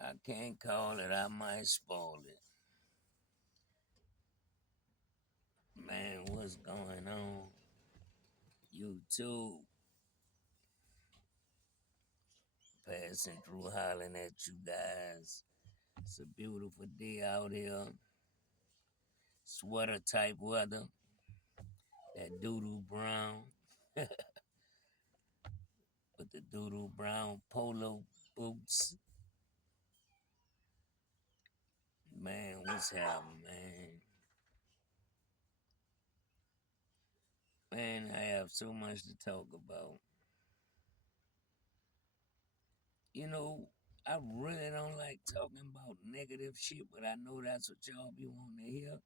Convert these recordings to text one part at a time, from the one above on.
I can't call it. I might spoil it. Man, what's going on? YouTube passing through hollering at you guys. It's a beautiful day out here. Sweater type weather. That doodoo brown. With the doodoo brown polo boots. Man, what's happening, man? Man, I have so much to talk about. You know, I really don't like talking about negative shit, but I know that's what y'all be wanting to hear.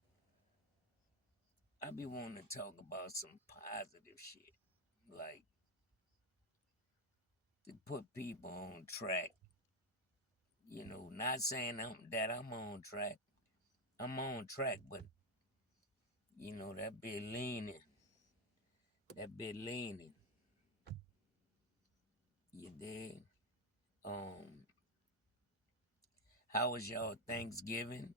I be wanting to talk about some positive shit, like to put people on track. You know, not saying that I'm on track. I'm on track, but you know that bit leaning. You did. Um, how was y'all Thanksgiving?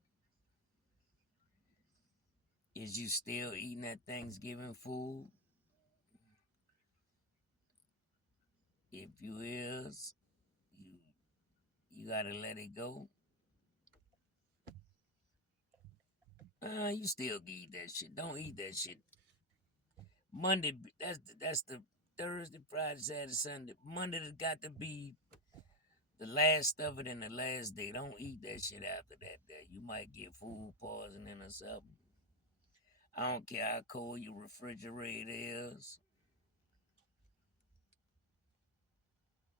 Is you still eating that Thanksgiving food? If you is, you you gotta let it go. You still can eat that shit. Don't eat that shit. Monday, that's the Thursday, Friday, Saturday, Sunday. Monday has got to be the last of it and the last day. Don't eat that shit after that day. You might get food poisoning or something. I don't care how cold your refrigerator is.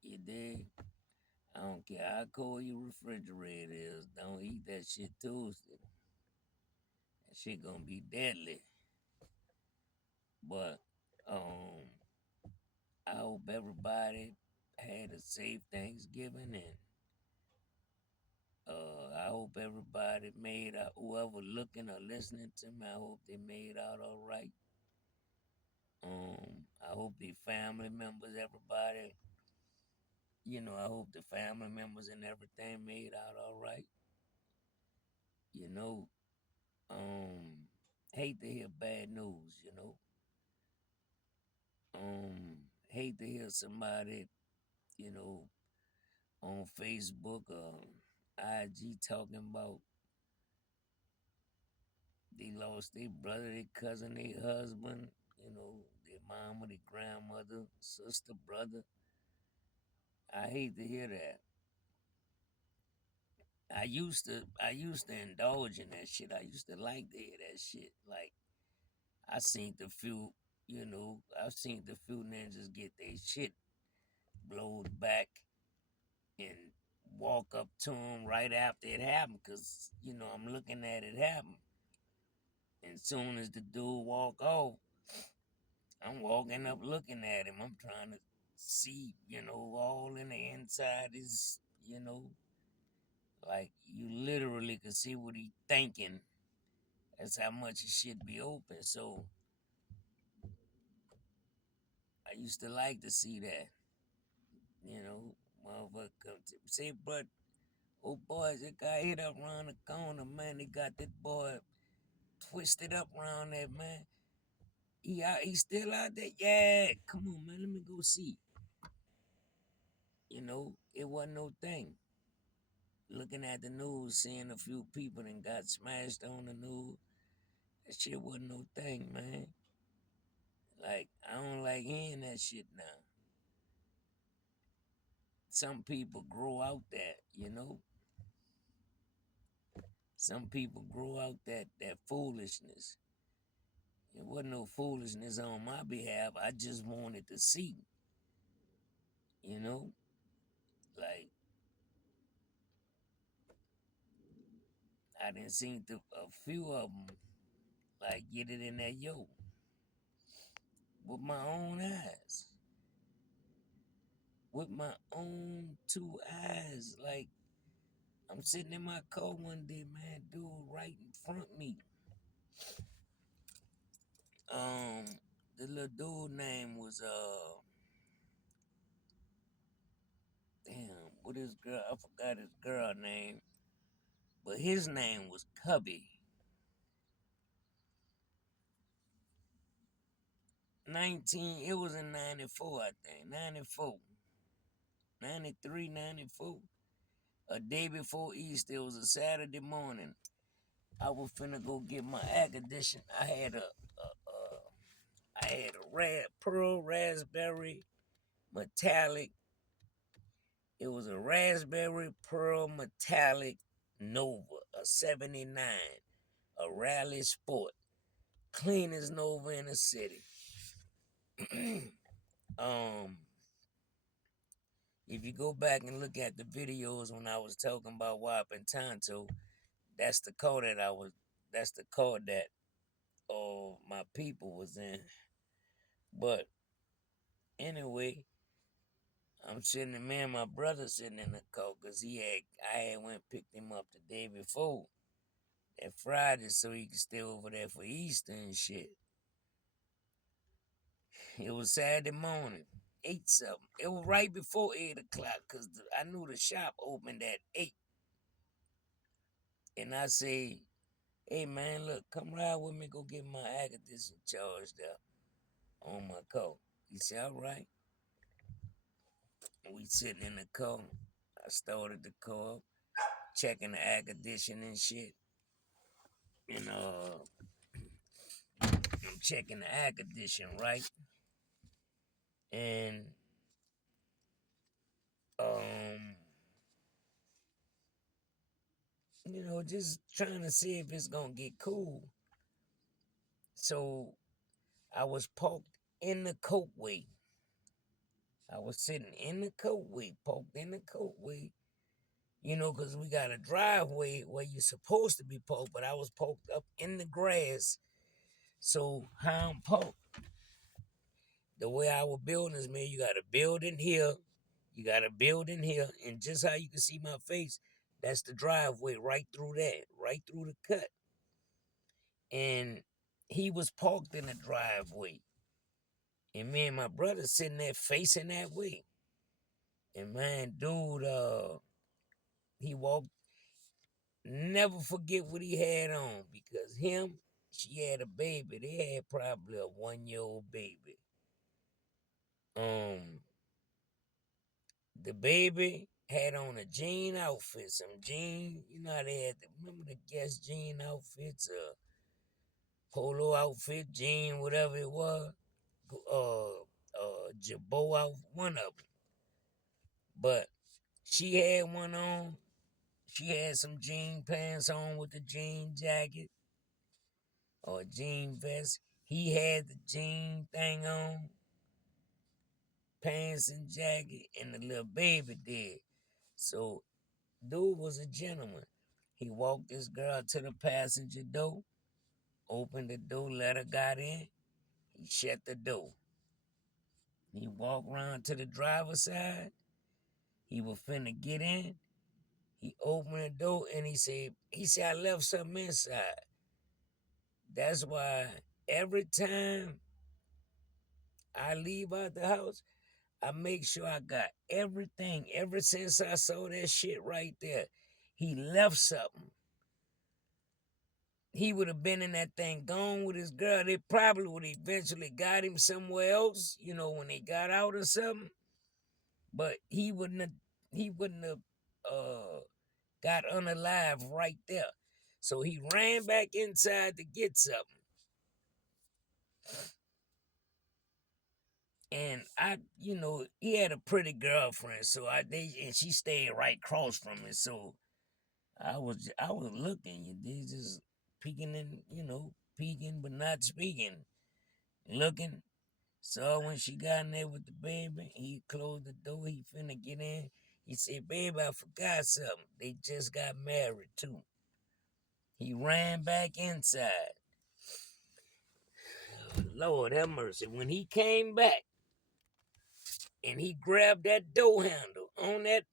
You dig? I don't care how cold your refrigerator is. Don't eat that shit Tuesday. That shit gonna be deadly. But um, I hope everybody had a safe Thanksgiving and I hope everybody made out, whoever looking or listening to me, I hope they made out all right. I hope the family members, everybody, I hope the family members and everything made out all right. You know, hate to hear bad news, hate to hear somebody, you know, on Facebook or IG talking about they lost their brother, their cousin, their husband, their mama, their grandmother, sister, brother. I hate to hear that. I used to indulge in that shit. I used to like to hear that shit. Like I seen the few, I've seen the few ninjas get their shit blowed back and walk up to him right after it happened, cause I'm looking at it happen. And soon as the dude walk off, I'm walking up looking at him. I'm trying to see, all in the inside is, like you literally can see what he thinking. That's how much it should be open. So I used to like to see that, motherfucker come to say, but oh boys, that guy hit up around the corner, man. They got that boy twisted up around there, man. He still out there? Yeah. Come on, man. Let me go see. It wasn't no thing. Looking at the news, seeing a few people that got smashed on the news, that shit wasn't no thing, man. Like, I don't like hearing that shit now. Some people grow out that, Some people grow out that foolishness. It wasn't no foolishness on my behalf. I just wanted to see, you know? Like, I didn't see a few of them, like, get it in that yo with my own eyes. With my own two eyes. Like, I'm sitting in my car one day, man, dude right in front of me. Um, the little dude name was damn, with his girl. I forgot his girl name, but his name was Cubby. 19, it was in 94, I think. 94, 93, 94. A day before Easter, it was a Saturday morning. I was finna go get my air condition. I had a red pearl raspberry metallic. It was a raspberry pearl metallic Nova, a 79, a rally sport, cleanest Nova in the city. um, if you go back and look at the videos when I was talking about WAP and Tonto, that's the car that I was. That's the car that my people was in. But anyway, I'm sitting, me and my brother sitting in the car because I had went picked him up the day before, that Friday, so he could stay over there for Easter and shit. It was Saturday morning, 8 something. It was right before 8 o'clock because I knew the shop opened at 8. And I say, hey man, look, come ride with me, go get my air conditioner charged up on my car. He said, all right. We sitting in the car. I started the car up, checking the air conditioning and shit. And I'm checking the air condition, right? And um, just trying to see if it's gonna get cool. So I was parked in the coatway. I was sitting in the coatway, parked in the coatway, because we got a driveway where you're supposed to be parked, but I was parked up in the grass. So how I'm parked, the way our buildings, man, you got a building here, you got a building here, and just how you can see my face, that's the driveway right through that, right through the cut. And he was parked in the driveway. And me and my brother sitting there facing that way. And man, dude, he walked, never forget what he had on because she had a baby. They had probably a 1-year-old baby. The baby had on a jean outfit, some jean, how they had, remember the Guess jean outfits, polo outfit, jean, whatever it was, jabot out, one of them. But she had one on. She had some jean pants on with the jean jacket or jean vest. He had the jean thing on, pants and jacket, and the little baby did. So, dude was a gentleman. He walked this girl to the passenger door, opened the door, let her got in. He shut the door. He walked around to the driver's side. He was finna get in. He opened the door and he said, I left something inside. That's why every time I leave out the house, I make sure I got everything. Ever since I saw that shit right there, he left something. He would have been in that thing gone with his girl. They probably would eventually got him somewhere else, when they got out or something. But he wouldn't have got unalive right there. So he ran back inside to get something. And he had a pretty girlfriend, so and she stayed right across from me. So I was looking, they just peeking and peeking but not speaking, looking. So when she got in there with the baby, he closed the door. He finna get in. He said, "Baby, I forgot something. They just got married too." He ran back inside. Lord have mercy. When he came back and he grabbed that door handle on that,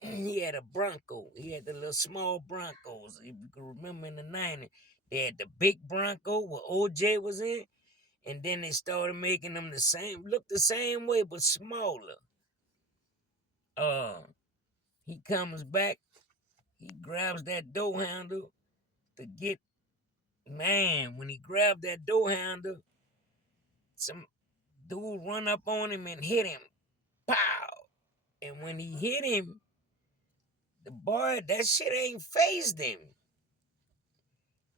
he had a Bronco. He had the little small Broncos. If you can remember in the 90s, they had the big Bronco where OJ was in. And then they started making them look the same way, but smaller. He comes back, he grabs that door handle to get, man, when he grabbed that door handle, some dude run up on him and hit him. Pow! And when he hit him, the boy, that shit ain't phased him.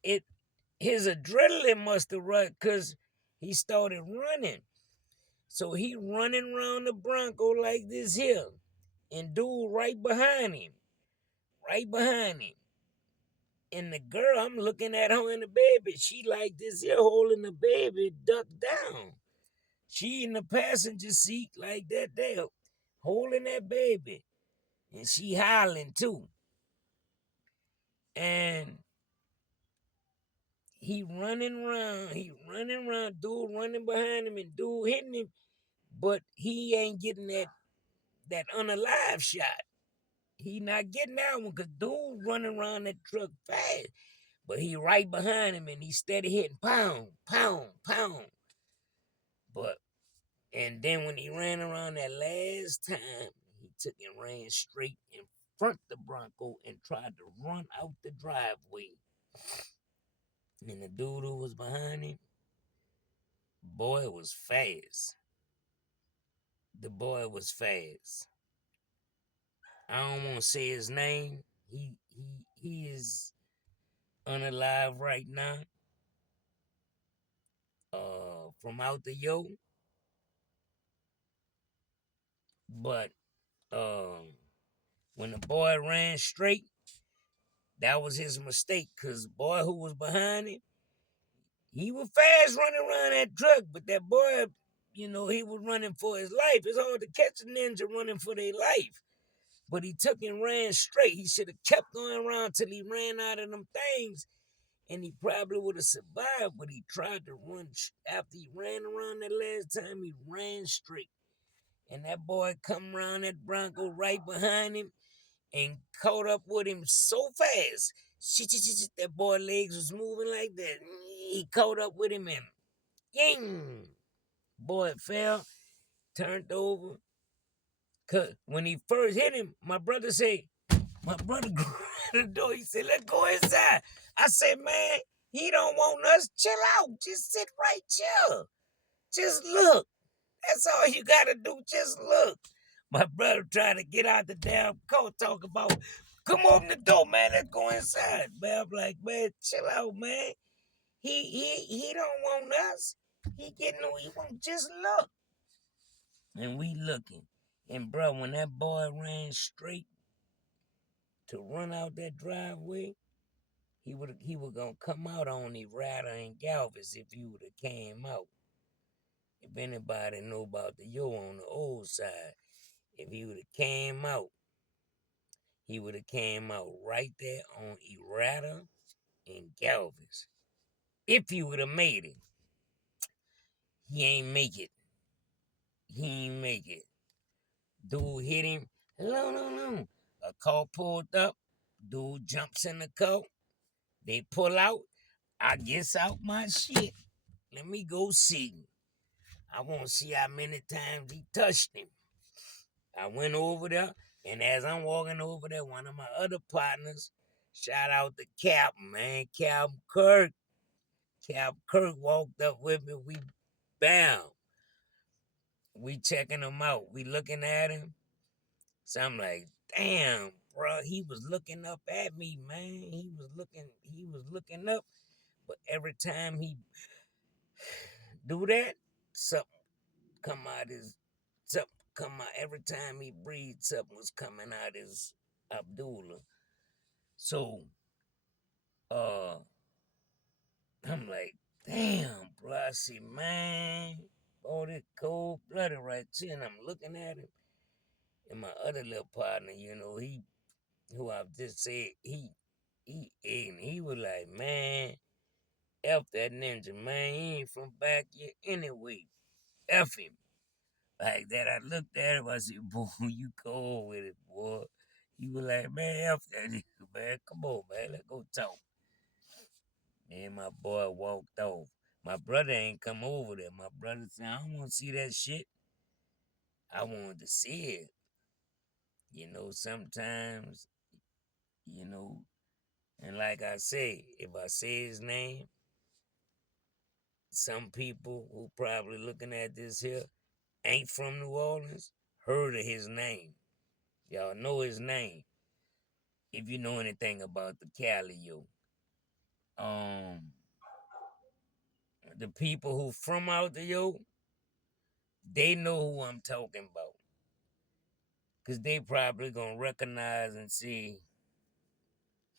It His adrenaline must have run because he started running. So he running around the Bronco like this here. And dude right behind him. And the girl, I'm looking at her and the baby. She like this here holding the baby ducked down. She in the passenger seat like that there, holding that baby. And she hollering too. And he running around, dude running behind him and dude hitting him, but he ain't getting that unalive shot. He not getting that one because dude running around that truck fast. But he right behind him and he steady hitting pound, pound, pound. But and then when he ran around that last time, he took and ran straight in front the Bronco and tried to run out the driveway. And the dude who was behind him, boy was fast. The boy was fast. I don't want to say his name. He is unalive right now. From out the yo. But when the boy ran straight, that was his mistake. Cause the boy who was behind him, he was fast running around that truck, but that boy, he was running for his life. It's hard to catch a ninja running for their life. But he took and ran straight. He should have kept going around till he ran out of them things, and he probably would have survived. But he tried to run after he ran around that last time. He ran straight, and that boy come around that Bronco right behind him and caught up with him so fast. That boy legs was moving like that. He caught up with him and ying! Boy fell, turned over. Cause when he first hit him, my brother grabbed the door. He said, "Let's go inside." I said, "Man, he don't want us. Chill out. Just sit right chill. Just look. That's all you gotta do. Just look." My brother tried to get out the damn car, talk about, "Come open the door, man. Let's go inside." Man, I'm like, "Man, chill out, man. He don't want us. He won't just look." And we looking. And bro, when that boy ran straight to run out that driveway, he was gonna come out on the Rite and Galvez if he would have came out. If anybody know about the yo on the old side, if he would have came out, he would have came out right there on Errata and Galvez. If he would have made it. He ain't make it. He ain't make it. Dude hit him. No, no, no. A car pulled up. Dude jumps in the car. They pull out. I gets out my shit. Let me go see. I want to see how many times he touched him. I went over there, and as I'm walking over there, one of my other partners, shout out to Cap, man, Cap Kirk. Cap Kirk walked up with me. We bam. We checking him out. We looking at him. So I'm like, damn, bro, he was looking up at me, man. He was looking up. But every time he do that, something come out his something come out. Every time he breathed, something was coming out his Abdullah. So I'm like, damn, bro. I see, man, all this cold blooded right here. And I'm looking at him. And my other little partner, who I've just said, he was like, man, F that ninja, man. He ain't from back here anyway. F him. Like that, I looked at him, I said, "Boy, you cold with it, boy." He was like, "Man, F that nigga, man. Come on, man. Let's go talk." And my boy walked off. My brother ain't come over there. My brother said, "I don't want to see that shit. I wanted to see it." Sometimes, you know, and like I say, if I say his name, some people who probably looking at this here ain't from New Orleans, heard of his name. Y'all know his name. If you know anything about the Cali, yo. Um, the people who from out there, yo, they know who I'm talking about. Cause they probably gonna recognize and see,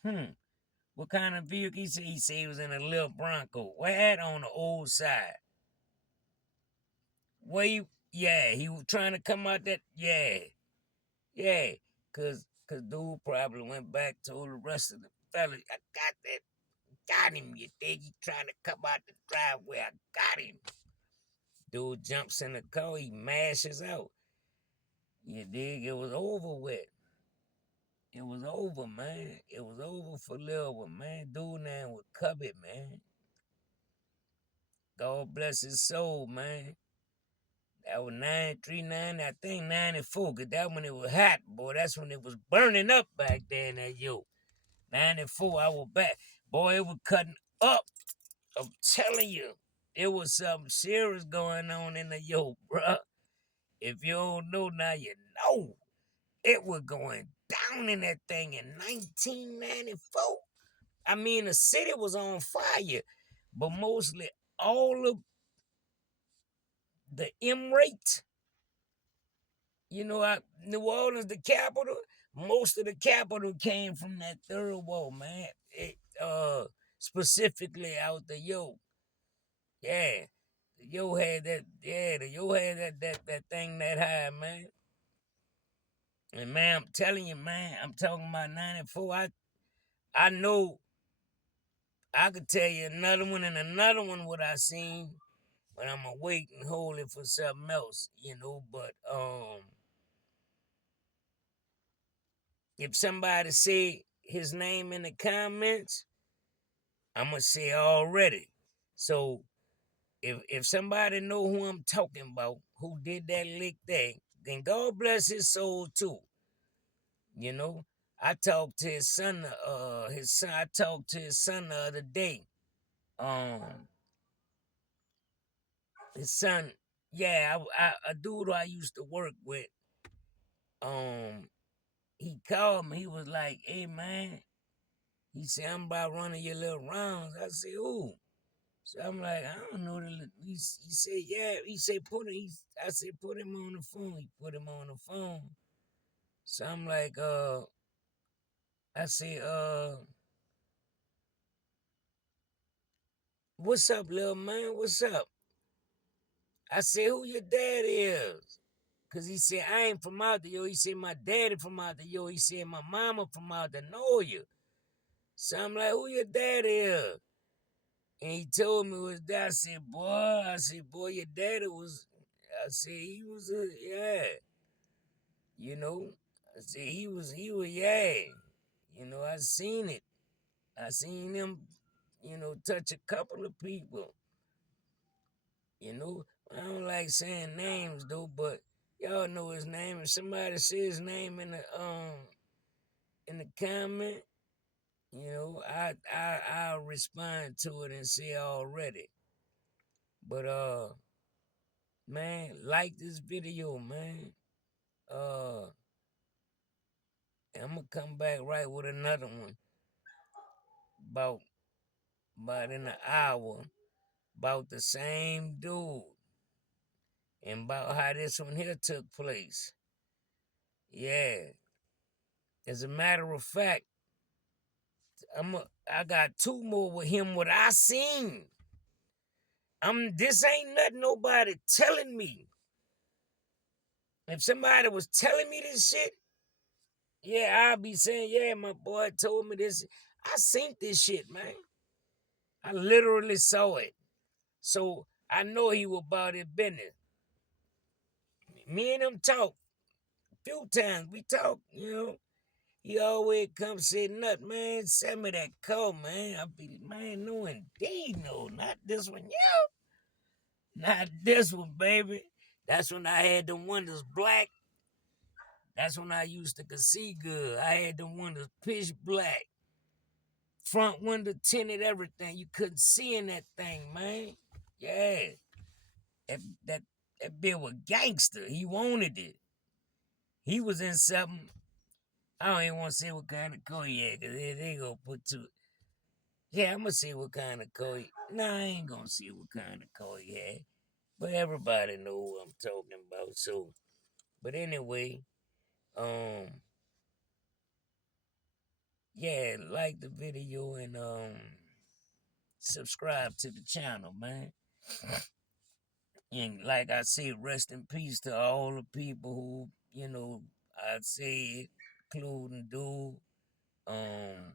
what kind of vehicle he said he was in a little Bronco. Where at on the old side? Where you yeah, he was trying to come out that yeah. Cause dude probably went back, told the rest of the fellas, I got him, you think he trying to come out the driveway, I got him. Dude jumps in the car, he mashes out. You dig? It was over with. It was over, man. It was over for Lil one, man. Dude now was covered, man. God bless his soul, man. That was 939, I think 94, cause that when it was hot, boy. That's when it was burning up back then, that yo. 94, I was back. Boy, it was cutting up. I'm telling you. It was something serious going on in the yo, bruh. If you don't know now, you know. It was going down in that thing in 1994. I mean, the city was on fire, but mostly all of the M-rate, New Orleans, the capital, most of the capital came from that third wall, man. Specifically out the yo. Yeah. The yo had that thing that high, man. And man, I'm telling you, man, I'm talking about 94. I know I could tell you another one and another one what I seen, but I'm gonna wait and hold it for something else, but if somebody say his name in the comments, I'm gonna say already. So if somebody know who I'm talking about, who did that lick thing, then God bless his soul too. You know, I talked to his son. I talked to his son the other day. Um, his son. Yeah, a dude I used to work with. Um, he called me. He was like, "Hey man," he said, "I'm about running your little rounds." I said, "Who?" So I'm like, I don't know. He said, yeah. He said, I said, put him on the phone. He put him on the phone. So I'm like, I said, what's up, little man? What's up? I said, who your dad is? Cause he said, I ain't from out there, yo. He said, my daddy from out there, yo. He said, my mama from out there, know you. So I'm like, who your daddy is? And he told me it was that. I said, boy, your daddy was, I said, he was yeah. You know, I said he was yeah. I seen it. I seen him, touch a couple of people. You know, I don't like saying names though, but y'all know his name. If somebody says his name in the comment, I'll respond to it and say already. But man, like this video, man. Uh, I'm gonna come back right with another one about in an hour about the same dude and about how this one here took place. Yeah. As a matter of fact, I got two more with him what I seen. This ain't nothing nobody telling me. If somebody was telling me this shit, yeah, I'll be saying, yeah, my boy told me this. I seen this shit, man. I literally saw it. So I know he was about his business. Me and him talk a few times. We talk, He always come say nothing, man. Send me that code, man. I be, man, no indeed, no. Not this one, yeah. Not this one, baby. That's when I had the windows black. That's when I used to could see good. I had the windows pitch black, front window tinted, everything. You couldn't see in that thing, man. Yeah, that that that bill was gangster. He wanted it. He was in something. I don't even want to say what kind of car he had, because they gonna put two. Yeah, I'm gonna see what kind of car he. Nah, I ain't gonna see what kind of car he had. But everybody know who I'm talking about. So, but anyway, um, yeah, like the video and subscribe to the channel, man. And like I said, rest in peace to all the people who, I'd say, including dude, um,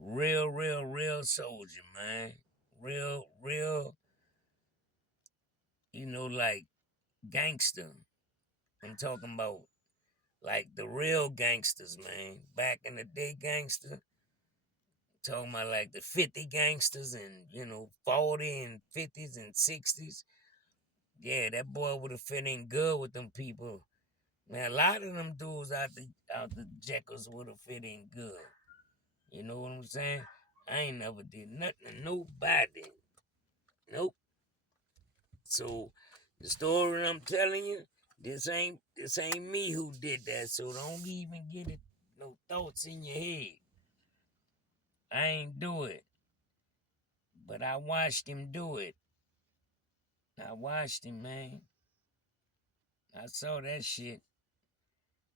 real soldier, man. Real, like gangster. I'm talking about like the real gangsters, man. Back in the day, gangster. Talking about like the 50 gangsters and, 40 and 50s and 60s. Yeah, that boy would have fit in good with them people. Man, a lot of them dudes out the Jekyll's would have fit in good. You know what I'm saying? I ain't never did nothing to nobody. Nope. So the story I'm telling you, this ain't me who did that. So don't even get it no thoughts in your head. I ain't do it. But I watched him do it. I watched him, man. I saw that shit.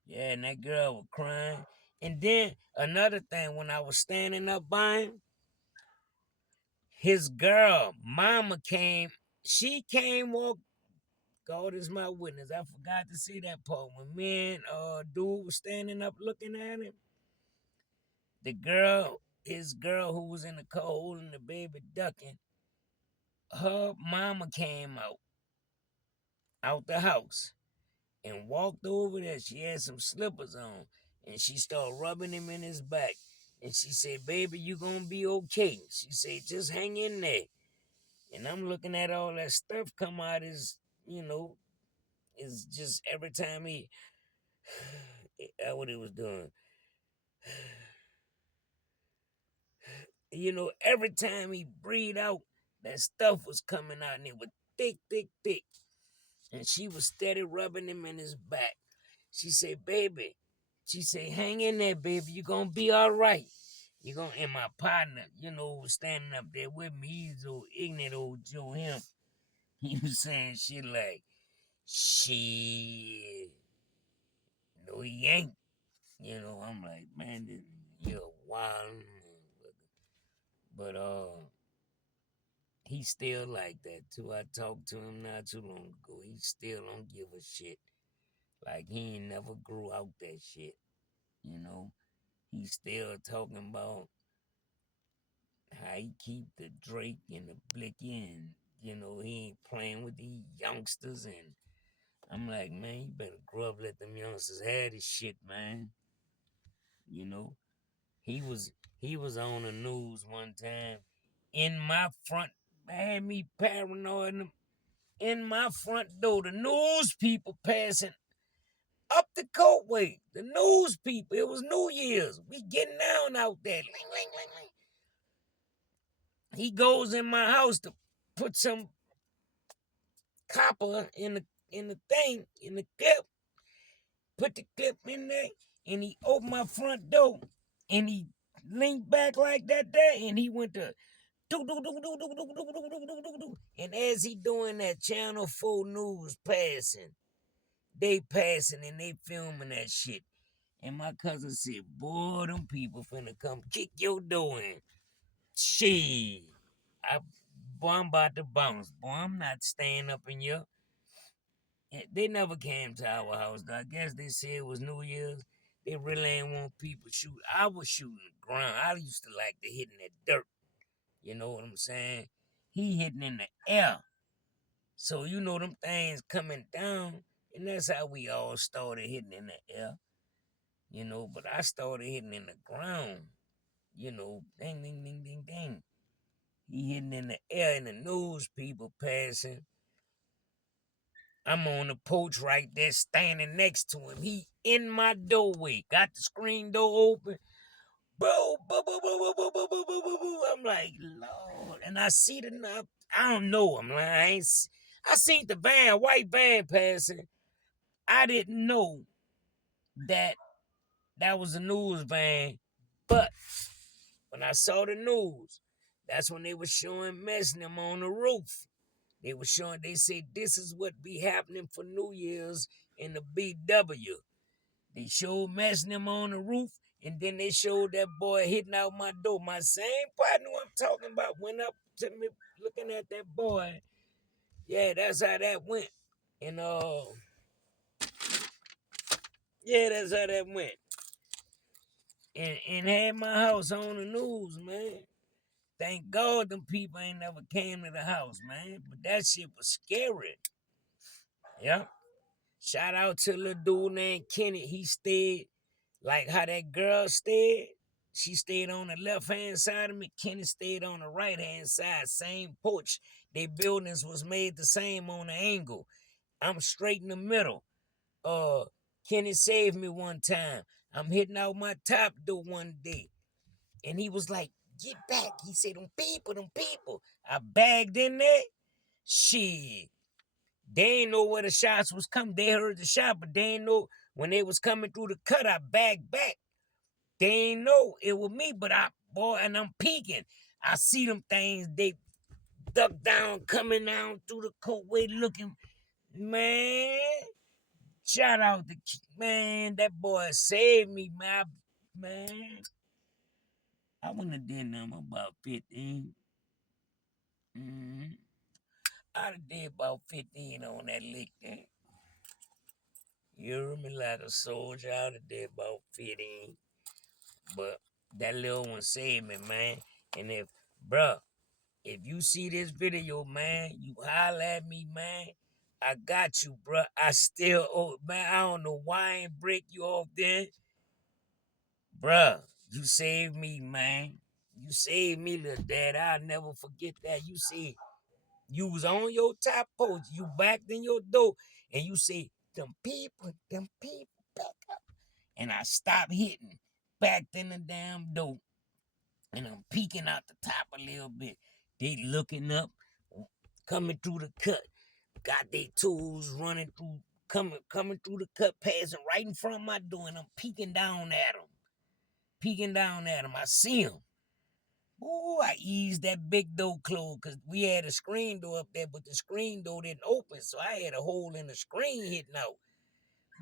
Yeah, and that girl was crying. And then another thing, when I was standing up by him, his girl, mama came. She came walk. God is my witness. I forgot to say that part. When me and dude was standing up looking at him, his girl who was in the car holding the baby ducking, her mama came out the house and walked over there. She had some slippers on and she started rubbing him in his back. And she said, baby, you gonna be okay. She said, just hang in there. And I'm looking at all that stuff come out is just every time what he was doing. Every time he breathed out, that stuff was coming out and it was thick, thick, thick. And she was steady rubbing him in his back. She said, baby, she said, hang in there, baby. You're going to be all right. And my partner, was standing up there with me. He's old ignorant old Joe him. He was saying shit like, shit. No, he ain't. I'm like, man, you're wild. But he still like that too. I talked to him not too long ago. He still don't give a shit. Like he ain't never grew out that shit. You know, he's still talking about how he keep the Drake and the Blicky and he ain't playing with these youngsters. And I'm like, man, you better grow up, let them youngsters have this shit, man. You know, he was he was on the news one time in my front, had me paranoid. In my front door, the news people passing up the courtway. The news people. It was New Year's. We getting down out there. Ling, ling, ling, ling. He goes in my house to put some copper in the thing, in the clip. Put the clip in there, and he opened my front door, and he leaned back like that there, and he went to do do do do do do do do do do do do. And as he doing that, Channel 4 news passing. They passing and they filming that shit. And my cousin said, boy, them people finna come kick your door in. Shit. Boy, I'm about to bounce. Boy, I'm not staying up in here. They never came to our house. I guess they said it was New Year's. They really ain't want people shoot. I was shooting the ground. I used to like to hit in that dirt. You know what I'm saying? He hitting in the air. So them things coming down. And that's how we all started hitting in the air. But I started hitting in the ground, ding, ding, ding, ding, ding. He hitting in the air and the news people passing. I'm on the porch right there standing next to him. He in my doorway. Got the screen door open. Boo, boo, boo, boo, boo, boo, boo, boo, boo, boo, boo. I'm like, Lord. And I see the I don't know him. Like, I seen the van, white van passing. I didn't know that that was a news van. But when I saw the news, that's when they were showing messing them on the roof. They were showing, they said this is what be happening for New Year's in the BW. They showed messing him on the roof, and then they showed that boy hitting out my door. My same partner I'm talking about went up to me looking at that boy. Yeah, that's how that went. And yeah, that's how that went. And had my house on the news, man. Thank God them people ain't never came to the house, man. But that shit was scary. Yeah. Shout out to little dude named Kenny. He stayed like how that girl stayed. She stayed on the left hand side of me. Kenny stayed on the right hand side. Same porch. Their buildings was made the same on the angle. I'm straight in the middle. Uh, Kenny saved me one time. I'm hitting out my top door one day, and he was like, "Get back!" He said, "Them people, them people." I bagged in there. Shit. They ain't know where the shots was coming. They heard the shot, but they ain't know when they was coming through the cut. I backed back. They ain't know it was me, but and I'm peeking. I see them things. They duck down, coming down through the courtway, looking. Man, shout out to man. That boy saved me, man. I wouldn't have did nothing about 15. Mm-hmm. I'd have did about 15 on that lick there. You hear me like a soldier out of there about 15. But that little one saved me, man. And bruh, if you see this video, man, you holler at me, man. I got you, bruh. I still owe, man. I don't know why I ain't break you off then. Bruh, you saved me, man. You saved me, little dad. I'll never forget that. You see, you was on your top post. You backed in your door. And you say, them people, back up. And I stopped hitting, backed in the damn door, and I'm peeking out the top a little bit. They looking up, coming through the cut, got their tools running through, coming through the cut, passing right in front of my door, and I'm peeking down at them. I see them. Ooh, I eased that big door closed because we had a screen door up there, but the screen door didn't open, so I had a hole in the screen hitting out.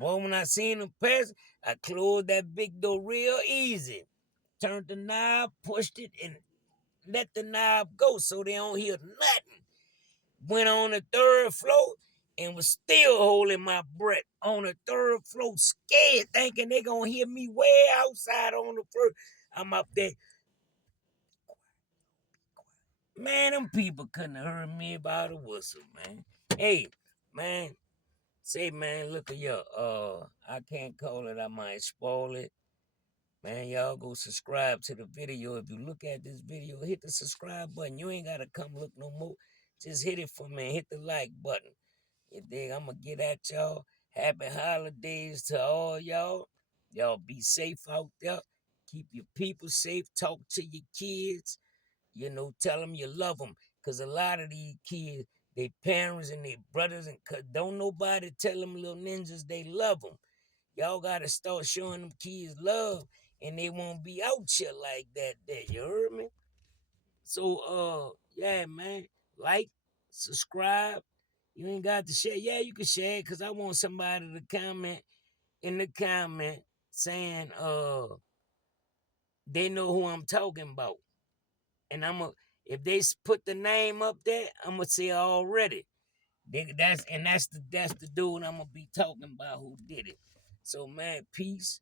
Boy, when I seen them pass, I closed that big door real easy. Turned the knob, pushed it, and let the knob go so they don't hear nothing. Went on the third floor and was still holding my breath on the third floor, scared, thinking they gonna hear me way outside on the first. I'm up there. Man, them people couldn't have heard me about a whistle, man. Hey, man, say, man, look at you. I can't call it. I might spoil it. Man, y'all go subscribe to the video. If you look at this video, hit the subscribe button. You ain't got to come look no more. Just hit it for me. Hit the like button. You dig? I'm going to get at y'all. Happy holidays to all y'all. Y'all be safe out there. Keep your people safe. Talk to your kids. You know, tell them you love them. Because a lot of these kids, their parents and their brothers, and don't nobody tell them little ninjas they love them. Y'all got to start showing them kids love, and they won't be out here like that. You heard me? So, yeah, man. Like, subscribe. You ain't got to share. Yeah, you can share because I want somebody to comment in the comment saying they know who I'm talking about. And if they put the name up there, I'm gonna say already. That's the dude I'm gonna be talking about who did it. So man, peace.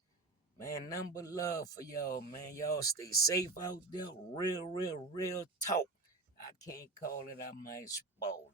Man, number love for y'all, man. Y'all stay safe out there. Real talk. I can't call it. I might spoil it.